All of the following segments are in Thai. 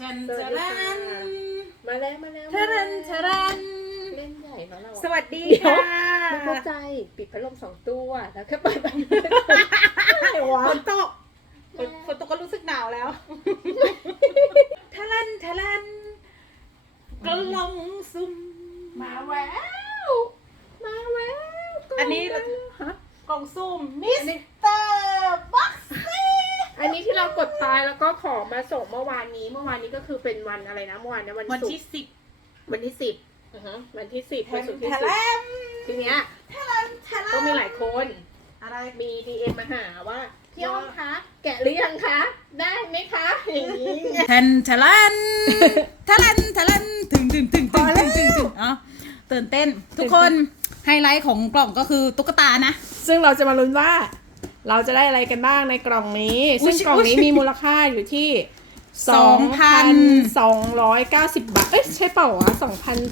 ฉันสวัจะสดีรัค่ะนมาแล้วมาแล้วทะรันทะรันเล่นใหญ่เนาะเราสวัสดีเดี๋ยวค่ะไม่เข้าใจปิดพัดลมสองตัวแล้วแค่เปิดอันนี้ฝนตกฝนฝนตกก็รู้สึกหนาวแล้วทะรันทะรันกระลองซุ่ม มาแววมาแววอันนี้ ฮะกล่องซุ่มมิสเตอร์บ็อกซี่ อันนี้ที่เรากดตายแล้วก็ขอมาส่งเมื่อวานนี้ เมื่อวานนี้ก็คือเป็นวันอะไรนะเมื่อวานนะวันวันศุกที่ร์สิบวันที่สิบอือฮะวันที่สิบแทวันนศุกร์ที่ทะสิบแลมทีเนี้ยทะรันทะรันก็มีหลายคน อะไร มีดีเอ็มมาหาว่าพี่อ้อมคะ แกะหรือยังคะ ได้ไหมคะ อย่างนี้แทนทะลันทะลันทะลันถึงถึงถึงถึงถึงถึงถึงอ๋อตื่นเต้น ทุกคนไฮไลท์ของกล่องก็คือตุ๊กตานะ ซึ่งเราจะมาลุ้นว่า เราจะได้อะไรกันบ้างในกล่องนี้อุ๊ซึ่ยงกล่องนี้อุ๊ยมีมูลค่าอยู่ที่2,000 2,290บาท เอ้ยใช่เปล่าวะ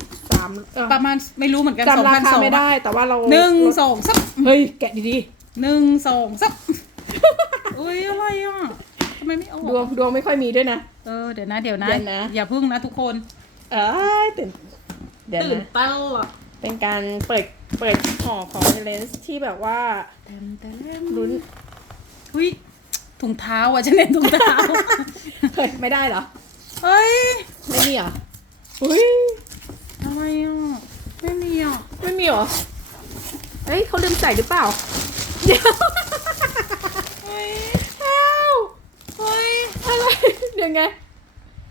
2,003เออประมาณไม่รู้เหมือนกันจำราคา2,200ไม่ได้ แต่ว่าเราหนึ่งสองสักเฮ้ย แกะดีหนึ่งสองสักอุ้ยอะไรอะทำไมไม่ออกๆดวงดวงไม่ค่อยมีด้วยนะ เออเดี๋ยวนะเดี๋ยวนะเดี๋ยวนะอย่าพึ่งนะทุกคน เอ้ยตื่นเดี๋ยวตื่นนะเต้นอะ เป็นการเปิดเปิดห่อของเลนส์ที่แบบว่าเต้นเต้นลุ้นอุ้ยถุงเท้าอะฉันเห็นถุงเท้าเฮ้ยไม่ได้เหรอ เฮ้ย ไม่มีเหรออุ้ยอะไรอะไม่มีอะไม่มีเหรอเฮ้ยเขาลืมใส่หรือเปล่าเดี๋ยวเฮ้ยเอ้าเฮ้ยอะไรเดี๋ยวไง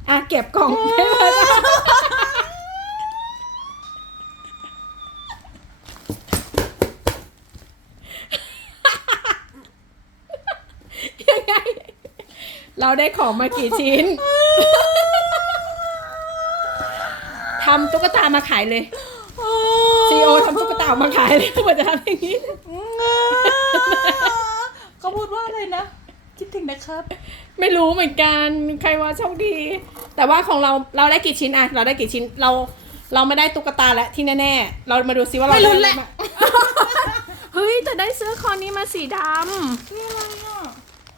อะเก็บกล่องให้มาได้ยังไง เราได้ของมากี่ชิ้น ทำตุ๊กตามาขายเลยซีโอทำตุ๊กตาออกมาขายเลยกว่าจะทำอย่างนี้ เขาพูดว่าอะไรนะ คิดถึงนะครับ ไม่รู้เหมือนกันใครว่าโชคดี แต่ว่าของเราเราได้กี่ชิ้นอะเราได้กี่ชิ้นเราเราไม่ได้ตุ๊กตาแล้วที่แน่ๆ เรามาดูซิว่าเราไม่ลุ้นได้แหละอะไรมาเฮ้ยแต่ได้เสื้อคอนี้มาสีดนี่อะไรอะำ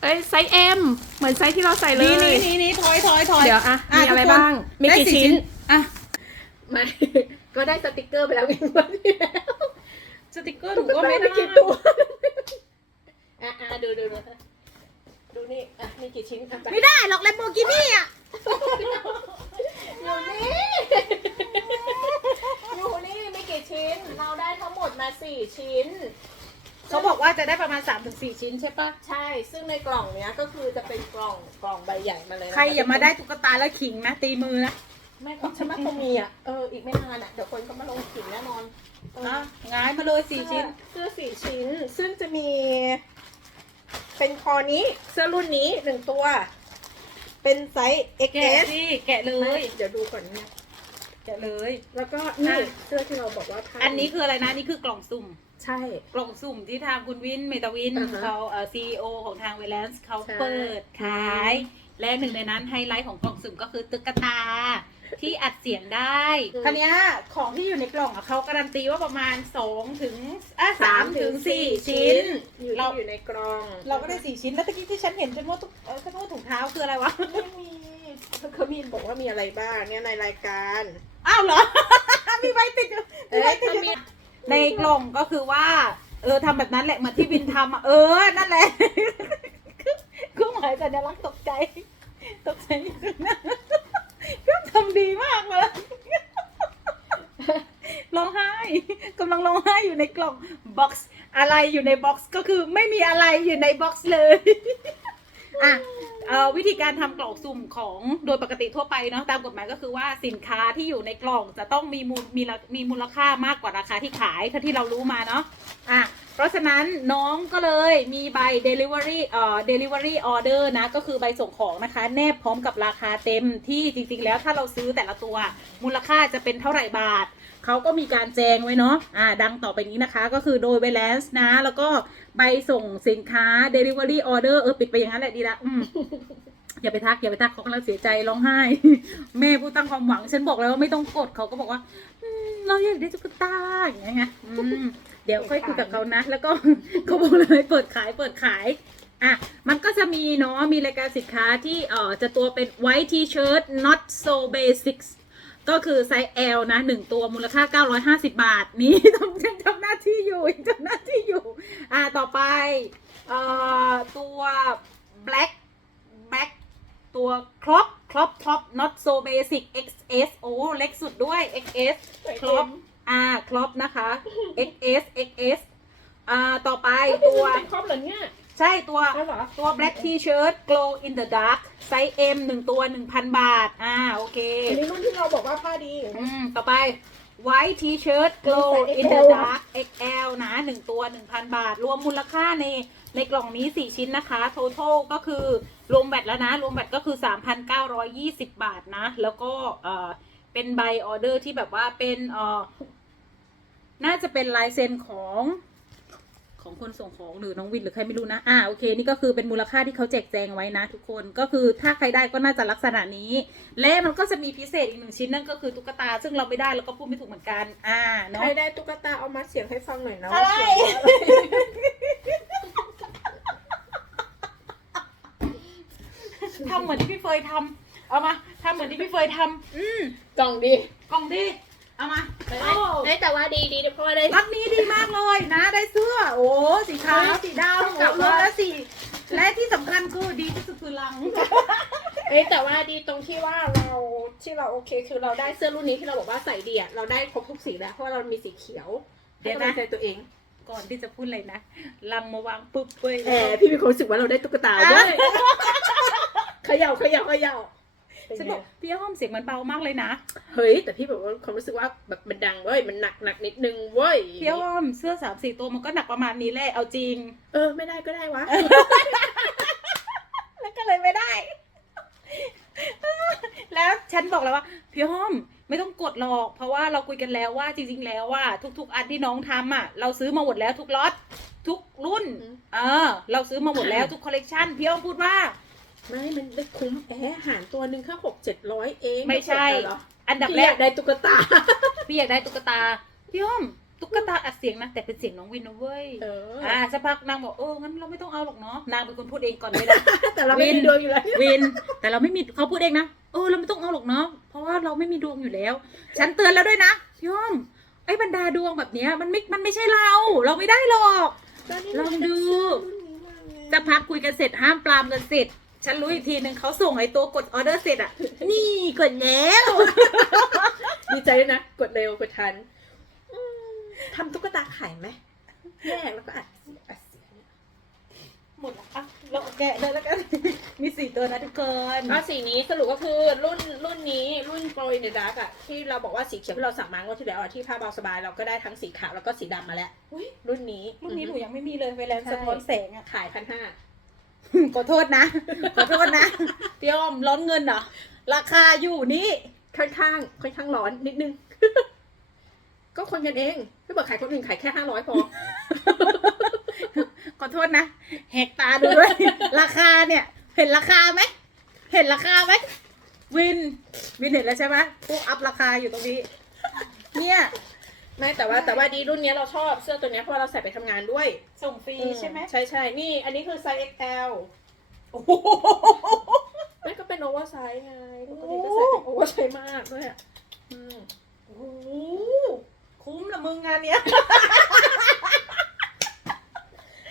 เอ้ยไซส์เอ็มเหมือนไซส์ที่เราใส่เลนี่ยนี่นี่นี่ถอยถอยถอยเดี๋ยวอะมีอะไรทุกคนบ้างมีได้กี่สี่ชิ้นอะไม่ก็ได้สติกเกอร์ไปแล้วไงวันที่แล้วสติกเกอร์หนูตุ๊กก็ตาไม่ไม่ได้กี่ตัวอะอะดูดูดูดูนี่อะมีกี่ชิ้นอะไปไม่ได้หรอกแลมโบกินี่อะ อยู่นี่ อยู่นี่ไม่กี่ชิ้น เราได้ทั้งหมดมาสี่ชิ้น เขาบอก ว่าจะได้ประมาณ 3-4ถึงชิ้นใช่ปะใช่ ซึ่งในกล่องเนี้ยก็คือจะเป็นกล่องกล่องใบใหญ่มาเลยนะใครอย่ามาได้ตุ๊กตาแล้วขิงนะตีมือนะไม่ก็ฉันว่าคงมีอะ เออ อีกไม่นานอะ เดี๋ยวคนก็มาลงขิงแน่นอนเออ อะง่ายมาเลยสี่ชิ้น เสื้อสี่ชิ้น ซึ่งจะมี เป็นคอนี้ เสื้อรุ่นนี้หนึ่งตัว เป็นไซส์แกะ XS สิแกะเลไม่ยเดี๋ยวดูก่อนเนี่ย แกะเลย แล้วก็นี่อะ เสื้อที่เราบอกว่าผ้าอันนี้คืออะไรนะนี่คือกล่องสุ่ม ใช่ กล่องสุ่มที่ทางคุณวินเมตาวิน อ่าฮะเขาเอ่อซีอของทางเวลนส์เขาใช่ เปิดขาย และหนึ่งในนั้นไฮไลท์ของกล่องสุ่มก็คือตุ๊กตา ที่อัดเสียงได้คันนี้ยของที่อยู่ในกล่องอะเขาการันตีว่าประมาณ2ถึงอะ3ถึง4ชิ้น อยู่เรา ที่อยู่ในกล่องเราก็ได้สี่ชิ้น แล้วตะกี้ที่ฉันเห็นฉันว่าตุ๊กเออฉันว่าถุงเท้าคืออะไรวะ ไม่มีเขามีบอกว่ามีอะไรบ้างเนี่ยในรายการอ้าวเหรอ มีใบติดอยู่มีเอ้ใบยติดเขาอยู่มี ในกล่องก็คือว่า เออทำแบบนั้นแหละเหมือนที่วินทำอะเออ นั่นแหละเครื่องหมายสัญลักษณ์ตกใจ ตกใจก็ทำดีมากเลยร้องไห้กำลังร้องไห้อยู่ในกล่องบ็อกซ์อะไรอยู่ในบ็อกซ์ก็คือไม่มีอะไรอยู่ในบ็อกซ์เลย อะ เอ่อวิธีการทำกล่องสุ่มของโดยปกติทั่วไปเนาะตามกฎหมายก็คือว่าสินค้าที่อยู่ในกล่องจะต้องมีมูลมีมีมูลค่ามากกว่าราคาที่ขายเท่าที่เรารู้มาเนาะอะเพราะฉะนั้นน้องก็เลยมีใบ delivery เอ่อ delivery order นะ ก็คือใบส่งของนะคะ แนบพร้อมกับราคาเต็มที่จริงๆ แล้วถ้าเราซื้อแต่ละตัวมูลค่าจะเป็นเท่าไหร่บาท เขาก็มีการแจ้งไว้เนาะอ่าดังต่อไปนี้นะคะ ก็คือโดย balance นะ แล้วก็ใบส่งสินค้า delivery order เออปิดไปอย่างนั้นแหละดีละอืมอย่าไปทักอย่าไปทักเขากำลังเสียใจร้องไห้ แม่ผู้ตั้งความหวัง ฉันบอกแล้วว่าไม่ต้องกดเขาก็บอกว่าเราอยากได้ตุ๊กตาอย่างเงี้ยไงเดี๋ยวค่อยคุยกับเขานะ แล้วก็เขาบอกเลยเปิดขายเปิดขายอะมันก็จะมีเนาะมีรายการสินค้าที่เอ่อจะตัวเป็น white t-shirt not so basics ก็คือไซส์ L นะหนึ่งตัวมูลค่า 950 บาท นี่ทำยังทำหน้าที่อยู่ยังทำหน้าที่อยู่ อะต่อไปเอ่อตัว black black ตัว crop crop top not so basic XS โอ้เล็กสุดด้วย XS crop อ่า crop นะคะ XS XS อ่าต่อไปตัว ครบเหรอเนี่ย ใช่ตัวใช่เหรอตัว black t-shirt glow in the dark ไซส์ M หนึ่งตัว1,000บาท อ่า โอเค อันนี้รุ่นที่เราบอกว่าผ้าดี อืม ต่อไป white t-shirt glow ไซส์ in the XL dark XL นะหนึ่งตัว 1,000 บาท รวมมูลค่าในในกล่องนี้ 4 ชิ้นนะคะ total ก็คือรวมแบตแล้วนะ รวมแบตก็คือ 3,920 บาทนะ แล้วก็เอ่อเป็นใบออเดอร์ที่แบบว่าเป็นเอ่อน่าจะเป็นลายเซ็นของ ของคนส่งของหรือน้องวินหรือใครไม่รู้นะอ่าโอเคนี่ก็คือเป็นมูลค่าที่เขาแจกแจงไว้นะ ทุกคนก็คือถ้าใครได้ก็น่าจะลักษณะนี้ และมันก็จะมีพิเศษอีกหนึ่งชิ้นนั่นก็คือตุ๊กตาซึ่งเราไม่ได้แล้วก็พูดไม่ถูกเหมือนกัน อ่าเนาะใครได้ตุ๊กตาเอามาเสียงให้ฟังหน่อยนะอะไรว่าเสียงอะไรทำเหมือนที่พี่เฟยทำเอามาทำเหมือนที่พี่เฟยทำอืมกล่องดีกล่องดี เอามาโอ้เอ้ยแต่ว่าดีดีเพราะว่าได้รักนี้ดีมากเลยนะ ได้เสื้อ โอ้ สีขาวสีดำกลับโอ้มาและสี และที่สำคัญคือดีที่สุดคือลัง เอ้ยแต่ว่าดีตรงที่ว่าเราที่เราโอเค คือเราได้เสื้อรุ่นนี้ที่เราบอกว่าใส่ดีอะเราได้ครบทุกสีแล้วเพราะว่าเรามีสีเขียวเดี๋ยวนะให้กำลังใจตัวเองก่อนที่จะพูดอะไรนะลังมาวางปุ๊บเว้ยแหมพี่มีความรู้สึกว่าเราได้ตุ๊กตาด้วยเขย่าเขย่าเขย่าเป็น ฉันไงบอกพี่อ้อมเสียงมันเบามากเลยนะ เฮ้ย แต่พี่แบบว่าความรู้สึกว่าแบบมันดังเว้ย มันหนักหนักนิดนึงเว้ย พี่อ้อมเสื้อสามสี่ตัวมันก็หนักประมาณนี้แหละ เอาจริง เออ ไม่ได้ก็ได้วะ แล้วก็เลยไม่ได้ แล้วฉันบอกแล้วว่าพี่อ้อมไม่ต้องกดหรอก เพราะว่าเราคุยกันแล้วว่าจริง ๆ แล้วว่า ทุก ๆ อันที่น้องทำอะ เราซื้อมาหมดแล้วทุกล็อตทุกรุ่นอืมเออ เราซื้อมาหมดแล้วทุกคอลเลกชันพี่อ้อมพูดว่า ไม่มันได้คุ้มแอะหารตัวหนึ่งแค่หกเจ็ดร้อยเองไม่ใช่เหรออันดับพี่แรอยาก กได้ตุ๊กตา พี่อยากได้ตุ๊กตาพี่อ้อมตุ๊กตาอัดเสียงนะแต่เป็นเสียงน้องวินนะเว้ยเอออ่าสักพักนางบอกเอองั้นเราไม่ต้องเอาหรอกเนาะนางเป็นคนพูดเองก่อนไม่ได้แต่เราไม่วิน มีดวงอยู่แล้ววิน แต่เราไม่มีเขาพูดเองนะเออเราไม่ต้องเอาหรอกเนาะเพราะว่าเราไม่มีดวงอยู่แล้ว ฉันเตือนแล้วด้วยนะพี่อ้อมไอ้บรรดาดวงแบบเนี้ยมันไม่มันไม่ใช่เรา เราไม่ได้หรอก ลองดูจะพักคุยกันเสร็จห้ามปรามกันเสร็จ ฉันรู้อีกทีหนึ่งเขาส่งไอ้ตัวกดออเดอร์เสร็จอะ นี่กดแล้ว ดีใจด้วยนะ กดเร็วกดทันอืมทำตุ๊กตาขายไหมแยกแล้วก็อัดอัดเสียงหมดละอะเราแกะเลยแล้วกัน มีสี่ตัวนะทุกคนก็สีนี้สรุปก็คือรุ่นรุ่นนี้รุ่นโปรยในดาร์กอะที่เราบอกว่าสีเขียวที่เราสั่งมางวดที่แล้วอะที่ผ้าเบาสบายเราก็ได้ทั้งสีขาวแล้วก็สีดำมาแล้ว อุ๊ยรุ่นนี้รุ่นนี้หนูยังไม่มีเลยเวลาสะท้อนแสงอะ ขายพันห้า ขอโทษนะ ขอโทษนะพี่อ้อมร้อนเงินเหรอ ราคาอยู่นี่ค่อนข้างค่อนข้างร้อนนิดนึง ก็คนกันเองไม่บอกขายคนอื่นขายแค่ห้าร้อยพอ ขอโทษนะแหกตาดูด้วย ราคาเนี่ย เห็นราคาไหม เห็นราคาไหมวิน วินเห็นแล้วใช่ไหมพวกอัพราคาอยู่ตรงนี้ เนี่ย ไม่แต่ว่าแต่ว่าดีรุ่นเนี้ยเราชอบเสื้อตัวเนี้ยเพราะว่าเราใส่ไปทำงานด้วยส่งฟรีใช่ไหมใช่ใช่นี่อันนี้คือไซส์ XL โอ้โหไม่ก็เป็นโอเวอร์ไซส์ไงปกติก็ใส่เป็นโอเวอร์ไซส์มากด้วยอะอืมโอ้โหคุ้มละมึงงานเนี้ย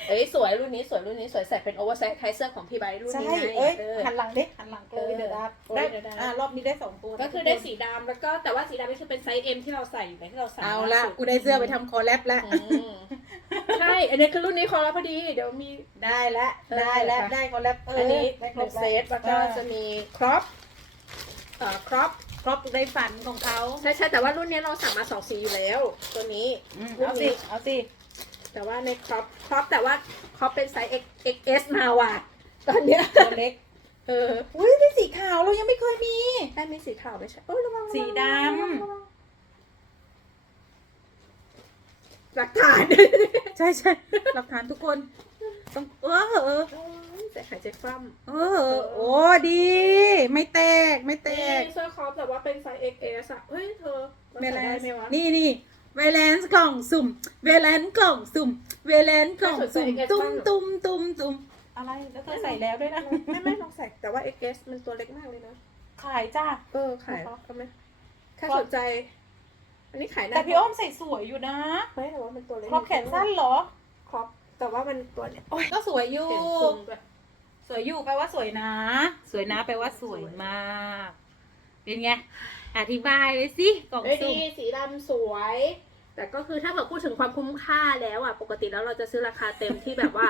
เอ้ยสวยรุ่นนี้สวยรุ่นนี้สวยใส่เป็นโอเวอร์ไซส์ไทเสื้อของพี่ไบร์ทรุ่นใช่นี้ไงเอ้ยเออ หันหลังดิหันหลังโกลยเดี๋ยวรับเออได้โกยเดี๋ยวรับ อ่ารอบนี้ได้สองตัวก็คือได้สีดำแล้วก็แต่ว่าสีดำนี่คือเป็นไซส์ M ที่เราใส่อยู่ไหนที่เราใส่เอาล่ละสุกูได้เสื้อไปทำคอลแลบแล้ว อืมใช่ อันนี้คือรุ่นนี้คอแล้วพอดี เดี๋ยวมี ได้แล้วเออได้แล้วได้คอลแลบเอันนี้ได้คหรนึ่บงเซตแล้วก็จะมีครอปเอ่อครอปครบได้ฝันของเขาใช่ใช่แต่ว่ารุ่นนี้เราสั่งมาสองสีอยู่แล้ว ตัวนี้ อืมรุ่นเอาสินี้เอาสิ แต่ว่าในครอปครอปแต่ว่าครอปเป็นไซส์ X XS มาว่ะตอนเนี้ยตัวเล็ก เอออุ้ยได้สีขาวเรายังไม่เคยมีได้มีสีขาวไม่ใช่โอ้ยระวังระวังสีดำ ระวังระวังหลักฐาน ใช่ใช่หลักฐานทุกคนต้องเออเออใส่หายใจคว่ำ เออโอ้ดี ไม่แตกไม่แตกนี่เสื้อครอปแต่ว่าเป็นไซส์ XS อะเฮ้ยเธอราเวใส่ลได้นไหมวะนี่นี่ เวลนกล่องสุ่ม เวลนกล่องสุ่ม เวลนกล่องสุ่ม ตุ้มตุ้มตุ้มตุ้มตุ้มอะไรแล้วเธอใส่แล้วด้วยนะ ไม่ไม่ลองใส่แต่ว่า XS มันตัวเล็กมากเลยนะ ขายจ้าเออขายนะคะเอาไหมถ้าครับสนใจ อันนี้ขายหน้าแต่พี่อ้อมใส่สวยอยู่นะไม่แต่ว่ามันตัวเล็กครอบแขนสั้นเหรอครอบแต่ว่ามันตัวเล็กโอ้ยก็สวยอยู่เห็นพุงด้วยสวยอยู่แปลว่าสวยนะ สวยนะแปลว่าสวยมาก เป็นไง อธิบายเลยสิกล่องเอ้ยสุ่ดีมสีดำสวย แต่ก็คือถ้าเกิดพูดถึงความคุ้มค่าแล้วอะปกติแล้วเราจะซื้อราคาเต็มที่แบบว่า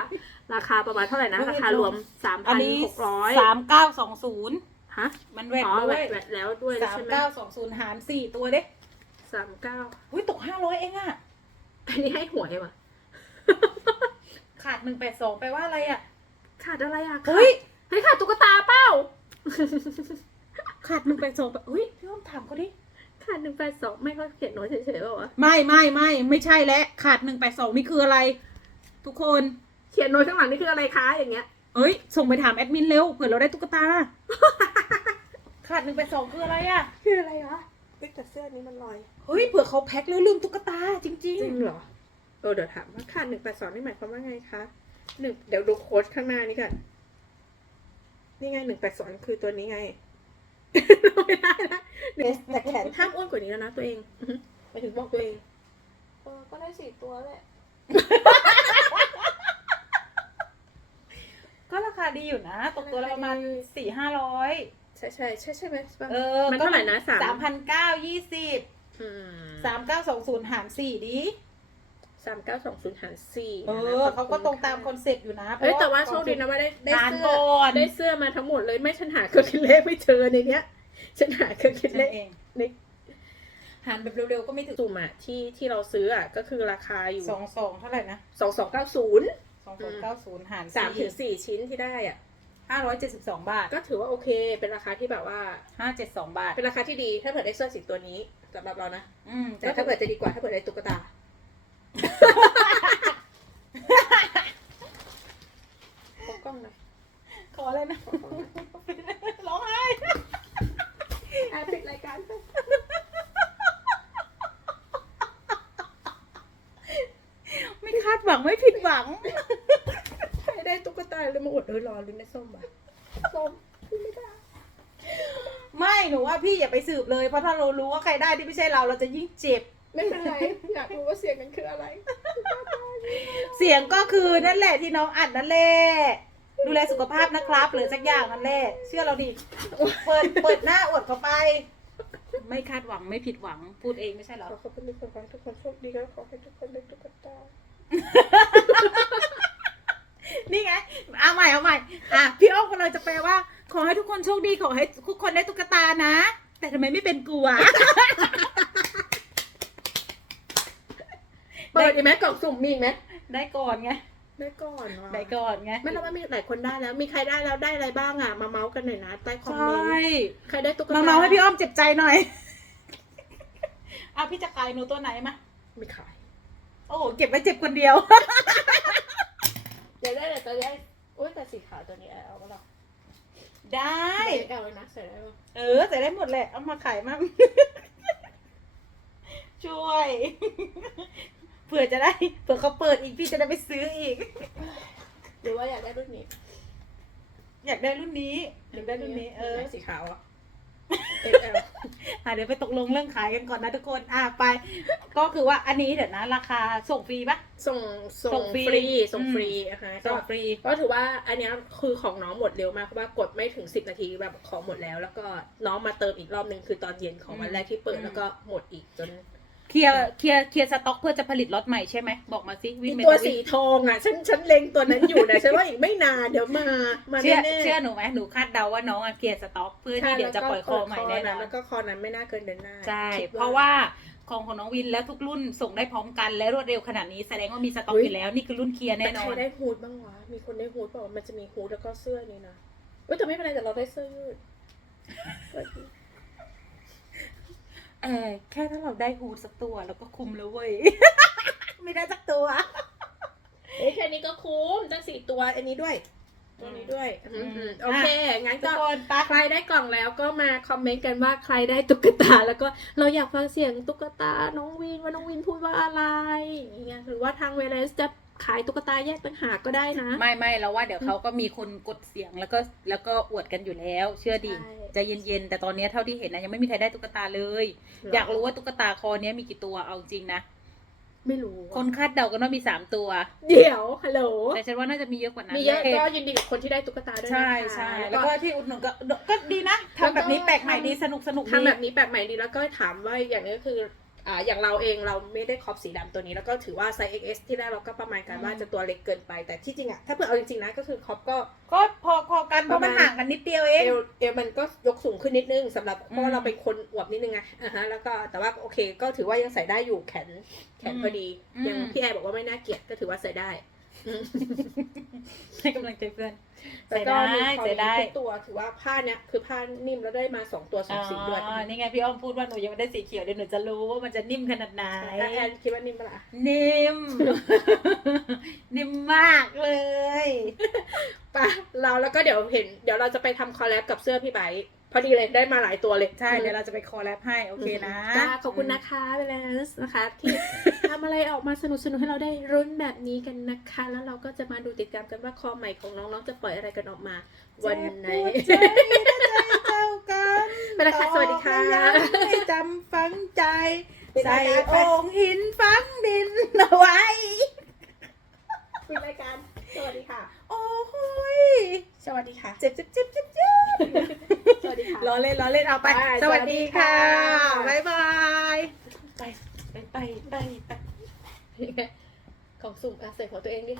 ราคาประมาณเท่าไหร่นะราคารวมสามอัพันนนี้หกร้อยสามเก้าสองศูนย์ฮะมันแหวกอ๋อด้แหววยกแหวกแล้วด้วยสามใช่ไหมเก้าสองศูนย์หารสี่ตัวเด้สามเก้าหุ้ยตกห้าร้อยเองอะอันนี้ให้หวยว่ะขาดหนึ่งแปดสองแปลว่าอะไรอะขาดอะไรอะเฮ้ยเฮ้ยขาดตุ๊กตาเป้าขาดหนึ่งแปดสองเฮ้ยพี่อ้อมถามเขาดิ ขาดหนึ่งแปดสองไม่เขาเขียนโน้ตเฉยๆเปล่าวะไม่ไม่ไม่ไม่ใช่แล้วขาดหนึ่งแปดสองนี่คืออะไร ทุกคนเขียนโน้ตข้างหลังนี่คืออะไรคะอย่างเงี้ยเอ้ย ส่งไปถามแอดมินเร็วเผื่อเราได้ตุ๊กตา ขาดหนึ่งแปดสองคืออะไรอะคืออะไรคะเฮ้ยแต่เสื้อนี้มันลอย เฮ้ยเผื่อเขาแพ็คแล้วลืมตุ๊กตาจริง จริงเหรอเออเดี๋ยวถามว่าขาดหนึ่งแปดสองนี่หมายความว่าไงคะหนึ่งเดี๋ยวดูโค้ดข้างหน้านี้กันนี่ไงหนึ่งแปดสองคือตัวนี้ไง ไม่ได้ละแต่แขนห้ามอ้วนกว่านี้แล้วนะตัวเองอือฮึหมายถึงบอกตัวเอง เออก็ได้สี่ตัวแหละๆก็ราคาดีอยู่นะ ตกตัวละประมาณสี่ห้าร้อยใช่ใช่ใช่ใช่ไหมเออมันเท่าไหร่นะสามสามพันเก้ายี่สิบอืมสามเก้าสองศูนย์หารสี่ดิสามเก้าสองศูนย์หารสี่เออเขาก็ตรงตามคอนเซ็ปต์อยู่นะเอ้ยแต่ว่าโชคดีนะว่าได้ได้หารเสื้อก่อนได้เสื้อมาทั้งหมดเลยไม่ฉันหาเครื่องคิดเลขไม่เจอในเนี้ยฉันหาเครื่องคิดเลนั่ขนเองในหารแบบเร็วๆก็ไม่ถึงสุ่มอะที่ที่เราซื้ออะก็คือราคาอยู่สองสองเท่าไหร่นะสองสองเก้าศูนย์สองสองเก้าศูนย์หารสามถึงสี่ชิ้นที่ได้อะห้าร้อยเจ็ดสิบสองบาท ก็ถือว่าโอเค เป็นราคาที่แบบว่าห้าเจ็ดสองบาท เป็นราคาที่ดีถ้าเผื่อได้เสื้อสีตัวนี้สำหรับเรานะ อืมแต่ถ้าเผื่อจะดีกว่าถ้าเผื่อได้ตุ๊กตา ปกกล้องหน่อยขออะไรนะร้องไห้อะปิดรายการไปไม่คาดหวังไม่ผิดหวังใครได้ตุ๊กตาเลยมาอวดเออรอลุ้นได้ส้มป่ะส้มไม่ได้ไม่หนูว่าพี่อย่าไปสืบเลยเพราะถ้าเรารู้ว่าใครได้ที่ไม่ใช่เราเราจะยิ่งเจ็บ ไม่เป็นไร อยากรู้ว่าเสียงนั้นคืออะไร เสียงก็คือนั่นแหละที่น้องอัดนั่นแหละดูแลสุขภาพนะครับ หรือสักอย่างนั่นแหละเชื่อเราดิเปิดเปิดหน้าอวดเข้าไป ไม่คาดหวังไม่ผิดหวังพูดเองไม่ใช่เหรอขอขอบคุณทุกคนขอให้ทุกคนโชคดีแล้วขอให้ทุกคนได้ตุ๊กตานี่ไงเอาใหม่เอาใหม่อะพี่อ้อมกำลังจะแปลว่า ขอให้ทุกคนโชคดีขอให้ทุกคนได้ตุ๊กตานะ แต่ทำไมไม่เป็นกูอะ เปิดอีกไหมกล่องสุ่มมีอีกไหมได้ก่อนไง ได้ก่อนว่ะได้ก่อนไง ไม่เราไม่มีหลายคนได้แล้ว มีใครได้แล้วได้อะไรบ้างอะ มาเมาส์กันหน่อยนะใต้คอมใชเมนต์่ใครได้ตุ๊กตามาเมาให้พี่อ้อมเจ็บใจหน่อย เอาพี่จะขายหนูตัวไหนมา ไม่ขายโอ้โหเก็บไว้เจ็บคนเดียว เดี๋ยวได้แต่ตัวได้อุ้ยแต่สีขาวตัวนี้เอาปะล่ะได้ได้เอาเลยนะใส่ได้ปะเออใส่ได้หมดแหละ เอามาขายมั่งช่วย เผื่อจะได้เผื่อเขาเปิดอีกพี่จะได้ไปซื้ออีก หรือว่าอยากได้รุ่นนี้อยากได้รุ่นนี้อยากได้รุ่นนี้ เออสีขาวอะ XL อะเดี๋ยวไปตกลงเรื่องขายกันก่อนนะทุกคนอะไป ก็คือว่าอันนี้เดี๋ยวนะ ราคาส่งฟรีปะ ส่งส่ส่งงฟฟรี รีส่งอืมฟรีนะคะก็ส่งฟรีก็ถือว่าอันเนี้ยคือของน้องหมดเร็วมากเพราะว่ากดไม่ถึงสิบนาทีแบบของหมดแล้ว แล้วก็น้องมาเติมอีกรอบนึงคือตอนเย็นของวันแรกที่เปิดแล้วก็หมดอีกจน เคลียร์เคลียร์เคลียร์สต็อกเพื่อจะผลิตล็อตใหม่ใช่ไหมบอกมาสิวิ่งอีไปตัววิ่งสีทองอะฉันฉันเล็งตัวนั้นอยู่นะฉันว่าอีกไม่นานเดี๋ยวมามาเชื่อแน่ๆเชื่อหนูไหมหนูคาดเดาว่าน้องอะเคลียร์สต็อกเพื่อที่เดี๋ยวจะปล่อยคอใหม่แน่นอนแล้วก็คอนั้นไม่น่าเกินเดือนหน้าใช่คิดเพราะว่าของของน้องวินแล้วทุกรุ่นส่งได้พร้อมกันและรวดเร็วขนาดนี้แสดงว่ามีสต็อกอยู่แล้วนี่คือรุ่นเคลียร์แน่นแต่อใครนได้ฮูดบ้างวะมีคนได้ฮูดเปล่ามันจะมีฮูดแล้วก็เสื้อนี่นะเอ้ยแต่ไม่เป็นไรแต่เราได้เสื้อยืด เปิดดิเออแค่ถ้าเราได้ฮูดสักตัวแล้วก็คุมแล้วเว้ย ไม่ได้สักตัวเฮ้ยแค่นี้ก็คุ้มตั้งสี่ตัวอันนี้ด้วย ตัวนี้ด้วยอืมอืมโอเคงั้นทุก็ กคนปะใครได้กล่องแล้วก็มาคอมเมนต์กันว่าใครได้ตุ๊กตา แล้วก็เราอยากฟังเสียงตุ๊กตาน้องวินว่าน้องวินพูดว่าอะไรอย่างเงี้ยหรือว่าทางเวลสจะ ขายตุ๊กตาแยกต่างหากก็ได้นะ ไม่ไม่แล้วว่าเดี๋ยวเขาก็มีคนกดเสียงแล้วก็แล้วก็อวดกันอยู่แล้ว เชื่อดิใช่ใจเย็นๆแต่ตอนนี้เท่าที่เห็นนะยังไม่มีใครได้ตุ๊กตาเลย อยากรู้ว่าตุ๊กตาคอเนี้ยมีกี่ตัวเอาจริงนะไม่รู้คนคาดเดากันว่ามีสามตัว เดี๋ยวฮัลโหลแต่ฉันว่าน่าจะมีเยอะกว่านั้นมีเยอะโคก็ยินดีกับคนที่ได้ตุ๊กตาด้วยนะคะใช่ใช่แล้วก็ที่อุดหนุนก็ก็ดีนะแล้วก็ทำแบบนี้แปลกใหม่ดีสนุกสนุกดีทำแบบนี้แปลกใหม่ดีแล้วก็ถามว่าอย่างนี้ก็คือ อ่าอย่างเราเองเราไม่ได้ครอบสีดำตัวนี้ แล้วก็ถือว่าไซส์ XS ที่ได้เราก็ประมาณการว่าจะตัวเล็กเกินไป แต่ที่จริงอะถ้าเผื่อเอาจริงๆนะก็คือครอบก็ก็พอพอกันเพราะมันห่างกันนิดเดียวเอง เอวเอวมันก็ยกสูงขึ้นนิดนึงสำหรับเพราะว่าอืมเราเป็นคนอวบนิดนึงไงอ่าฮะแล้วก็แต่ว่าโอเคก็ถือว่ายังใส่ได้อยู่แขนแขนอืมพอดีอืมยังพี่แอร์บอกว่าไม่น่าเกลียดก็ถือว่าใส่ได้อืม ให้กำลังใจเพื่อนแต่ใส่ก็ได้มีความใส่ได้ทุกตัวถือว่าผ้าเนี้ยคือผ้านิ่มแล้วได้มาสองตัวสองสีด้วยอ๋อนี่ไงพี่อ้อมพูดว่าหนูยังไม่ได้สีเขียวเดี๋ยวหนูจะรู้ว่ามันจะนิ่มขนาดไหน แล้วแอนคิดว่านิ่มปะล่ะนิ่ม นิ่มมากเลยไปะเราแล้วก็เดี๋ยวเห็น เดี๋ยวเราจะไปทำคอลแลบกับเสื้อพี่ไบร์ท พอดีเลยได้มาหลายตัวเลย ใช่ เดี๋ยวเราจะไปคอลแลบให้ โอเคนะจ้าขอบคุณนะคะเบลสนะคะ ที่ทำอะไรออกมาสนุกสนุกๆให้เราได้รุ้นแบบนี้กันนะคะ แล้วเราก็จะมาดูติดตามกันว่าคอใหม่ของน้องๆจะปล่อยอะไรกันออกมา วันไหนเจ็บปวดใจใจเจ้ากันไปแล้วค่ะสวัสดีค่ะต่อไม่ยังไม่จำฝังใจปิดใส่รายการไปโอ่งหินฝังดินเอาไว้ปิดรายการสวัสดีค่ะ โอ้ยสวัสดีค่ะ เจ็บเจ็บเจ็บเจ็บเจ็บ สวัสดีค่ะ ล้อเล่นล้อเล่นเอาไป ไปสวัสดีค่ะ สวัสดีค่ะ บ๊ายบาย ไปไปไปไปไปของสุ่มอะใส่ของตัวเองดิ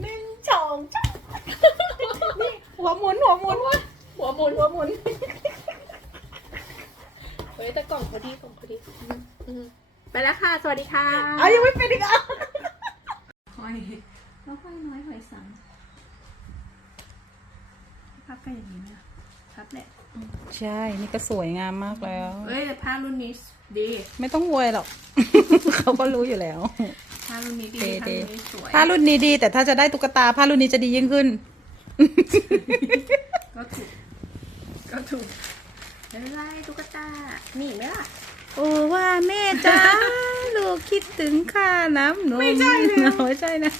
หนึ่งสองจ้านี่หัวหมุนหัวหมุนหัวหมุนหัวหมุนเฮ้ยแต่กล่องพอดีกล่องพอดีอืมอืมไปแล้วค่ะ สวัสดีค่ะ เอายังไม่เป็นอีกอะ หอยแล้วหอยน้อยหอยสัง พับกันอย่างนี้ไหมล่ะพับแหละใช่ นี่ก็สวยงามมากแล้ว เอ้ยแต่ผ้ารุ่นนี้ดี ไม่ต้องโวยหรอก เขาก็รู้อยู่แล้วผ้ารุ่นนี้ดีดีผ้าดีรุ่นนี้สวยผ้ารุ่นนี้ดี แต่ถ้าจะได้ตุ๊กตาผ้ารุ่นนี้จะดียิ่งขึ้น ก็ถูก ก็ถูกไม่เป็นไรตุ๊กตาหนีไหมล่ะ โอ้ว่าแม่จ้าลูกคิดถึงค่าน้ำนมไม่ใช่นะไม่ใช่นะ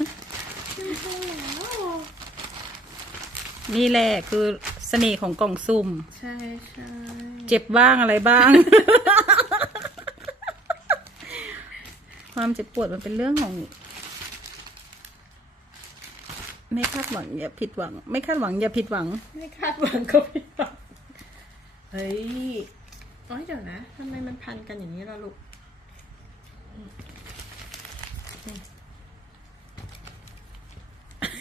ไม่ใช่แล้ว นี่แหละคือเสน่ห์ของกล่องซุ่ม ใช่ใช่เจ็บบ้างอะไรบ้าง ความเจ็บปวดมันเป็นเรื่องของ ไม่คาดหวังอย่าผิดหวัง ไม่คาดหวังอย่าผิดหวัง ไม่คาดหวังก็ผิดหวังเฮ้ยโอ้ยเดี๋ยวนะทำไมมันพันกันอย่างนี้ล่ะลูก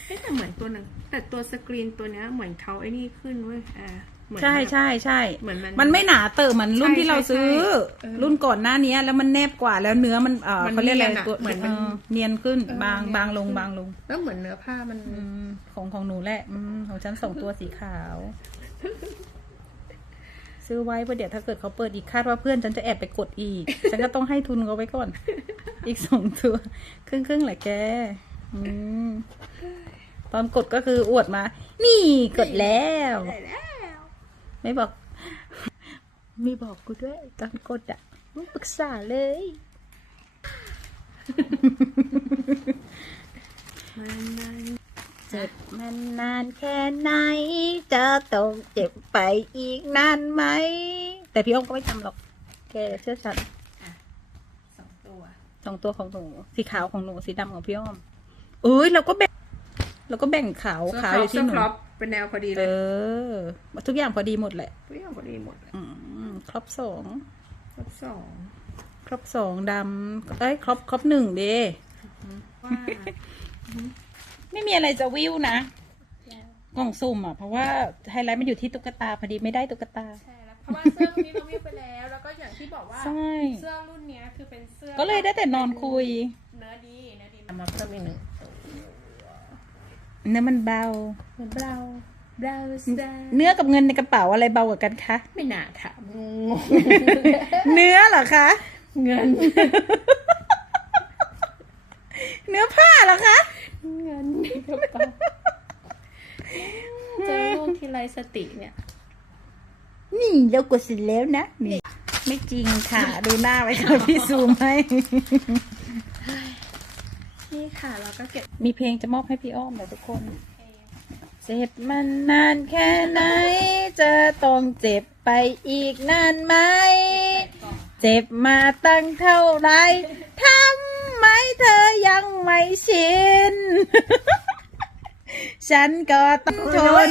เอ๊ะแต่เหมือนตัวหนึ่งแต่ตัวสกรีนตัวเนี้ยเหมือนเขาไอ้นี่ขึ้นเว้ยอ่าเหมือนใช่แบบ ใช่ใช่เหมือนมันมันไม่หนาเติมเหมือนรุ่นใช่ที่เราซื้อ ใช่ใช่เออรุ่นก่อนหน้านี้แล้วมันแนบกว่าแล้วเนื้อมันเออมันเขาเรียกอะไรเนียนอะตัวเหมือนมันเออเนียนขึ้นเออบางเนียนบางลงขึ้น บางลงแล้วเหมือนเนื้อผ้ามัน อืมของของหนูแหละอืมของฉันสองตัวสีขาว ซื้อไว้เพราะเดี๋ยวถ้าเกิดเขาเปิดอีกคาดว่าเพื่อนฉันจะแอบไปกดอีก ฉันก็ต้องให้ทุนเขาไว้ก่อน อีกสองตัว ครึ่งครึ่งๆแหละแก อืม ตอนกดก็คืออวดมา นี่กดแล้วได้แล้ว ไม่บอก ไม่บอกกูด้วย ตอนกดอะมึงปรึกษาเลยมันมันเจ็บมันนานแค่ไหน จะต้องเจ็บไปอีกนานไหม แต่พี่อ้อมก็ไม่จำหรอก แกเชื่อฉันสองตัวสองตัวของหนู สีขาวของหนู สีดำของพี่อ้อมเอ้ยเราก็แบ่ง เราก็แบ่งขาวขาวอยู่ที่หนูเสื้ครอปเป็นแนวพอดีเอเลยอ ทุกอย่างพอดีหมดแหละ ทุกอย่างพอดีหมดเลยอืมครบสองครบสองครบสองดำเอ้ยครบครบหนึ่งเดว่าไม่มีอะไรจะวิวนะกล่องสุ่มอะ เพราะว่าไฮไลท์มันอยู่ที่ตุ๊กตาพอดีไม่ได้ตุ๊กตา ใช่แล้วเพราะว่าเสื้อรุ่นนี้เราวิ่งไปแล้ว แล้วก็อย่างที่บอกว่าใช่ เสื้อรุ่นเนี้ยคือเป็นเสื้อก็เลยได้แต่นอนคุย เนื้อดีเนื้อดีมาเพิ่มอีกหนึ่ง เนื้อมันเบาเหมือนเบลาเบลาสไตล์เนื้อกับเงินในกระเป๋าอะไรเบากว่ากันคะ ไม่น่าถามงงเนื้อเหรอคะ เงิน เนื้อผ้าเหรอคะ เงินในกระเป๋าเจอลูกทีไรสติเนี่ย นี่เรากดเสร็จแล้วนะนี่ไม่จริงค่ะ ดูหน้าไว้ค่ะพี่ซูมให้ ค่ะแล้วก็เก็บมีเพลงจะมอบให้พี่อ้อมเลยทุกคน เจ็บมันนานแค่ไหน จะต้องเจ็บไปอีกนานไหม เจ็บมาตั้งเท่าไหรทำไมเธอยังไม่ชิน ฉันก็ต้องทน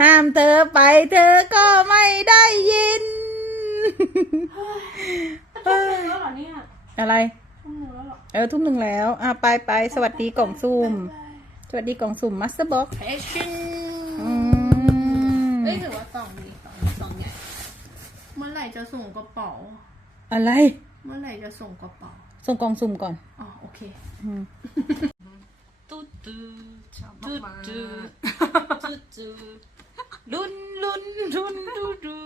ห้ามเธอไปเธอก็ไม่ได้ยินแล้วเหรอเนี่ยอะไรทุ่มหนึ่งแล้วเหรอเออทุ่มหนึ่งแล้ว อะไปไปสวัสดีกล่องซุ่มสวัสดีกล่องสุ่มมัสเตอร์บ็อกเพชินอืมเอ้ยถือว่าสองดีสองสองใหญ่เมื่อไหร่จะส่งกระเป๋า อะไร เมื่อไหร่จะส่งกระเป๋า ส่งกล่องสุ่มก่อน อ๋อโอเคอืมตุ๊ดตุ๊ดชอบตุ๊ดมากตุ๊ดจุดจุดลุ้นลุ้นลุ้นดูดู